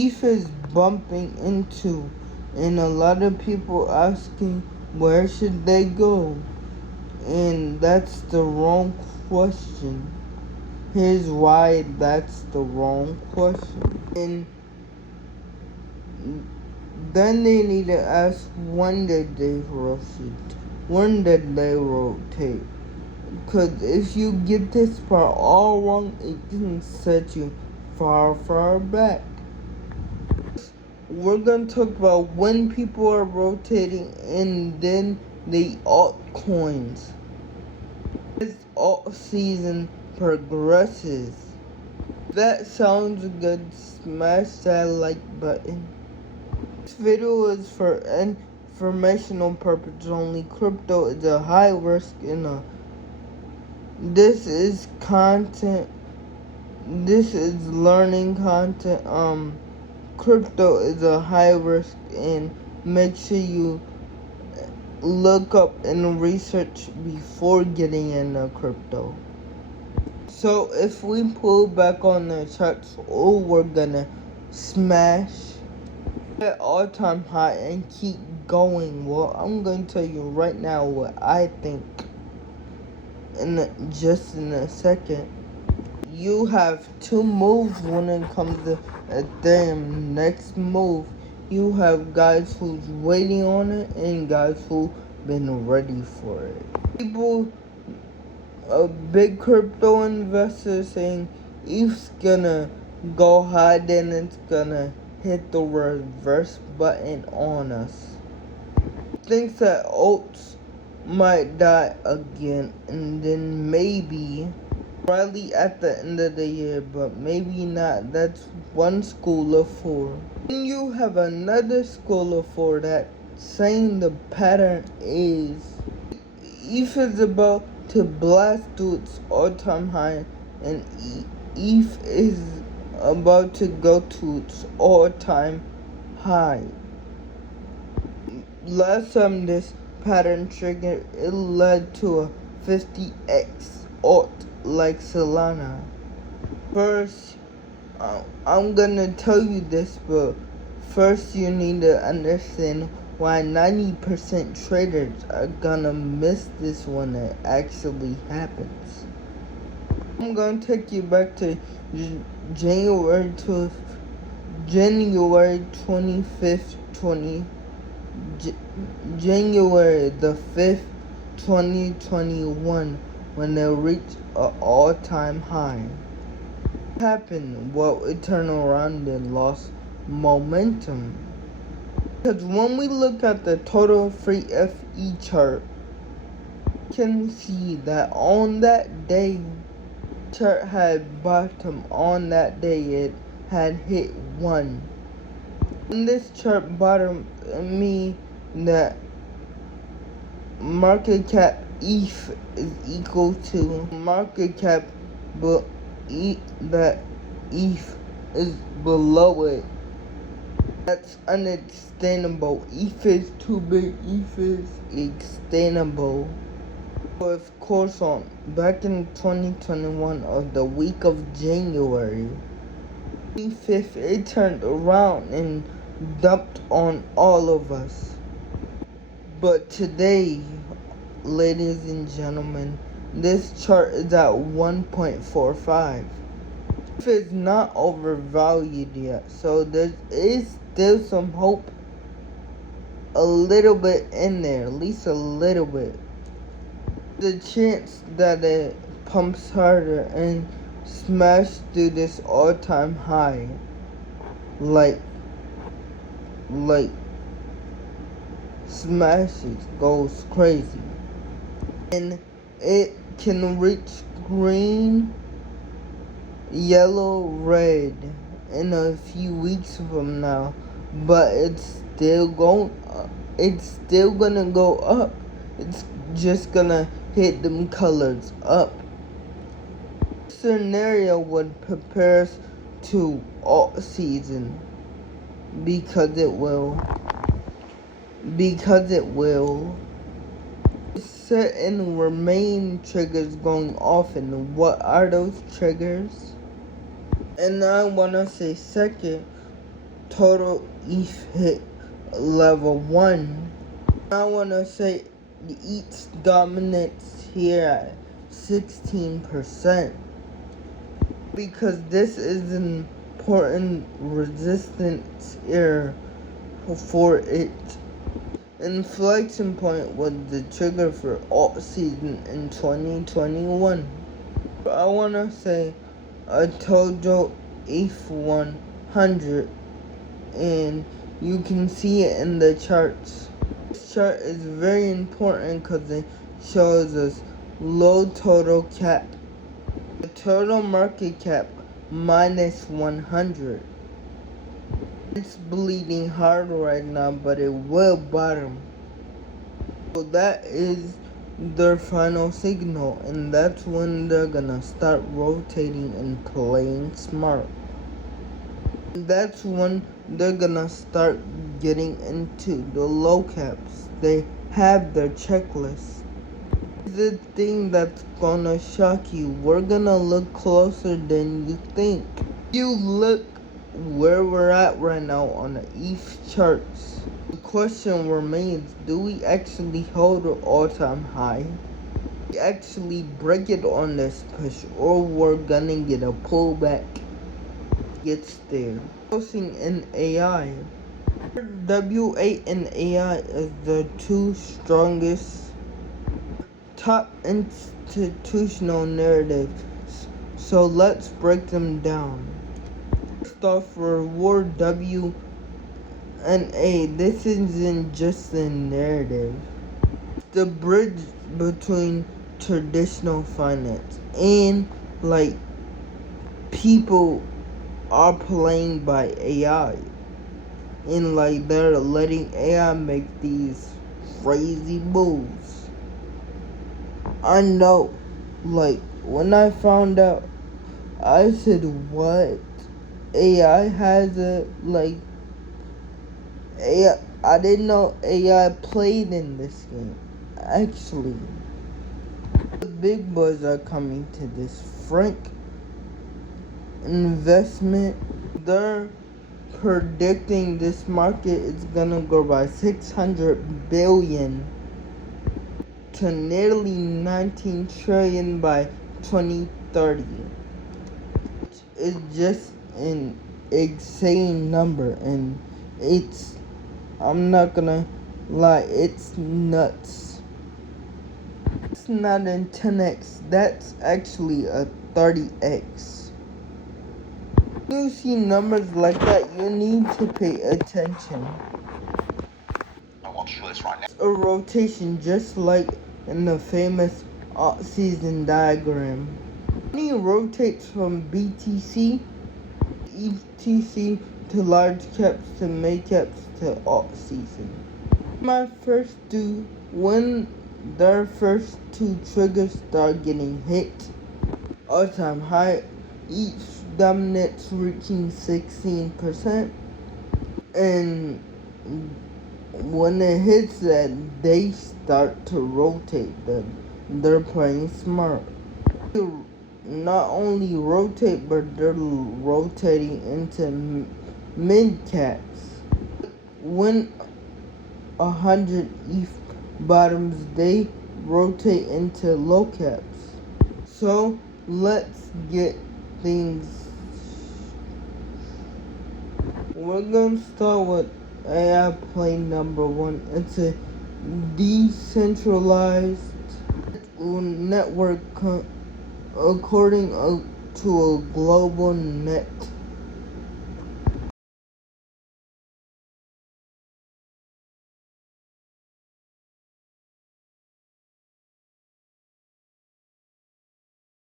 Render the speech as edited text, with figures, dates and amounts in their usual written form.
Beef is bumping into, and a lot of people asking where should they go, and that's the wrong question. Here's why that's the wrong question. And then they need to ask when did they rotate? When did they rotate? Because if you get this part all wrong, it can set you far, far back. We're going to talk about when people are rotating and then the altcoins. As alt season progresses. If that sounds good, smash that like button. This video is for informational purposes only. Crypto is a high risk and this is content. This is learning content. Crypto is a high risk, and make sure you look up and research before getting into crypto. So if we pull back on the charts, we're gonna smash at all-time high and keep going. Well, I'm gonna tell you right now what I think just in a second. You have two moves when it comes to Ethereum. Next move, you have guys who's waiting on it and guys who been ready for it. People, big crypto investors saying ETH's gonna go high, then it's gonna hit the reverse button on us. Thinks that alts might die again, and then maybe rally at the end of the year, but maybe not. That's one school of four. Then you have another school of four that saying the pattern is ETH is about to blast to its all-time high, and ETH is about to go to its all-time high. Last time this pattern triggered, it led to a 50x alt like Solana. First, I'm gonna tell you this, but first you need to understand why 90% traders are gonna miss this when it actually happens. I'm gonna take you back to January 25th, January the 5th, 2021, when they reached an all-time high. What happened? Well, it turned around and lost momentum. Because when we look at the total free FE chart, you can see that on that day, chart had bottom. On that day, it had hit 1. When this chart bottom, it means that market cap ETH is equal to market cap, but that ETH is below it. That's unexplainable. ETH is too big. ETH is explainable. So of course, back in 2021, of the week of January 25th, it turned around and dumped on all of us. But today, ladies and gentlemen, this chart is at 1.45. If it's not overvalued yet, so there is still some hope, a little bit in there, at least a little bit. The chance that it pumps harder and smashes through this all-time high, like smashes, goes crazy, and it can reach green, yellow, red in a few weeks from now, but it's still gonna go up. It's just gonna hit them colors up. This scenario would prepare us to alt season because it will. Set and remain triggers going off, and what are those triggers? And I wanna say second, total ETH hit level 1. I want to say the ETH dominance here at 16%, because this is an important resistance area for it. Inflection point was the trigger for alt season in 2021. I want to say a total ETH 100, and you can see it in the charts. This chart is very important because it shows us low total cap, the total market cap minus 100. It's bleeding hard right now, but it will bottom. So that is their final signal, and that's when they're gonna start rotating and playing smart. That's when they're gonna start getting into the low caps. They have their checklist. The thing that's gonna shock you, we're gonna look closer than you think. You look where we're at right now on the ETH charts. The question remains, do we actually hold an all-time high? We actually break it on this push, or we're gonna get a pullback? Gets there. Focusing in AI. W8 and AI is the two strongest top institutional narratives. So let's break them down. First off, reward W and A. This isn't just a narrative. It's the bridge between traditional finance and like people are playing by AI, and like they're letting AI make these crazy moves. I know, like when I found out, I said, what? AI has a like AI. I didn't know AI played in this game. Actually, the big boys are coming to this Frank investment. They're predicting this market is gonna go by 600 billion to nearly 19 trillion by 2030. Which is just an insane number, and I'm not gonna lie, it's nuts. It's not a 10x, that's actually a 30x. When you see numbers like that, you need to pay attention. I want to show this right now. It's a rotation, just like in the famous season diagram. When you rotate from BTC, ETC to large caps to mid caps to alt season. When their first two triggers start getting hit, all-time high, each dominance reaching 16%, and when it hits that, they start to rotate. They're playing smart. They not only rotate, but they're rotating into mid caps. When 100 ETH bottoms, they rotate into low caps. So let's get things. We're gonna start with AI play number 1. It's a decentralized network according to a global net